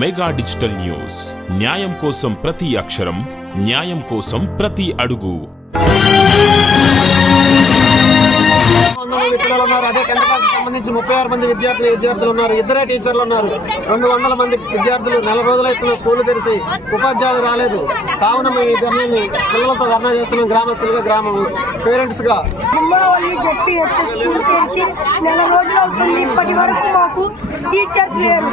Mega digital news. న్యాయం కోసం ప్రతి అక్షరం న్యాయం కోసం ప్రతి అడుగు. పిల్లలు ఉన్నారు. అదే టెన్త్ క్లాస్ సంబంధించి ముప్పై ఆరు మంది విద్యార్థులు విద్యార్థులు ఉన్నారు. ఇద్దరే టీచర్లు ఉన్నారు. రెండు వందల మంది విద్యార్థులు నెల రోజులు అవుతున్న స్కూల్ తెరిచి ఉపాధ్యాయులు రాలేదు. కావున మేము ఈ ధర్నాన్ని పిల్లలతో ధర్నా చేస్తున్నాం గ్రామస్తులుగా గ్రామం పేరెంట్స్గా తెరిచి నెల రోజులు అవుతుంది. ఇప్పటి వరకు మాకు టీచర్స్ లేరు.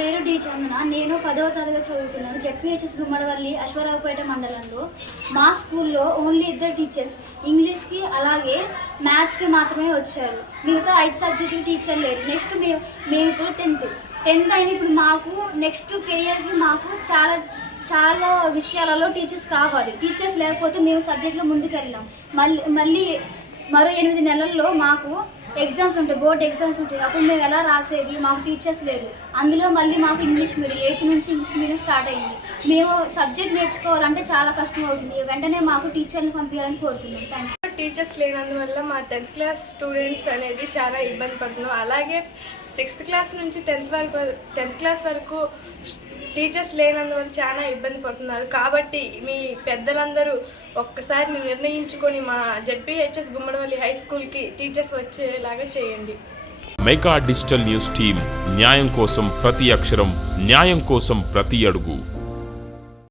పేరు డి చందన. నేను పదవ తరగతి చదువుతున్నాను. జెడ్పిహెచ్ఎస్ గుమ్మడవల్లి అశ్వరావుపేట మండలంలో. మా స్కూల్లో ఓన్లీ ఇద్దరు టీచర్స్. ఇంగ్లీష్కి అలాగే మ్యాథ్స్కి మాత్రమే వచ్చారు. మిగతా ఐదు సబ్జెక్టులు టీచర్ లేరు. నెక్స్ట్ మేము మేము ఇప్పుడు టెన్త్. టెన్త్ అయిన ఇప్పుడు మాకు నెక్స్ట్ కెరియర్కి మాకు చాలా చాలా విషయాలలో టీచర్స్ కావాలి. టీచర్స్ లేకపోతే మేము సబ్జెక్ట్లో ముందుకు వెళ్ళాం మళ్ళీ మళ్ళీ మరో ఎనిమిది నెలల్లో మాకు ఎగ్జామ్స్ ఉంటాయి బోర్డ్ ఎగ్జామ్స్ ఉంటాయి. అప్పుడు మేము ఎలా రాసేది? మాకు టీచర్స్ లేరు. అందులో మళ్ళీ మాకు ఇంగ్లీష్ మీడియం ఎయిత్ నుంచి ఇంగ్లీష్ మీడియం స్టార్ట్ అయింది మేము సబ్జెక్ట్ నేర్చుకోవాలంటే చాలా కష్టం అవుతుంది. వెంటనే మాకు టీచర్ని పంపించాలని కోరుతున్నాం. థ్యాంక్ యూ టీచర్స్ లేనందువల్ల మా టెన్త్ క్లాస్ స్టూడెంట్స్ అనేది చాలా ఇబ్బంది పడుతున్నాం. అలాగే సిక్స్త్ క్లాస్ నుంచి టెన్త్ వరకు టెన్త్ క్లాస్ వరకు టీచర్స్ లేనందువల్ల చాలా ఇబ్బంది పడుతున్నారు. కాబట్టి మీ పెద్దలందరూ ఒక్కసారి నిర్ణయించుకొని మా జడ్పీహెచ్ఎస్ గుమ్మడవల్లి హై స్కూల్కి టీచర్స్ వచ్చేలాగా చేయండి. మెగా డిజిటల్ న్యూస్ టీం న్యాయం కోసం ప్రతి అక్షరం న్యాయం కోసం ప్రతి అడుగు.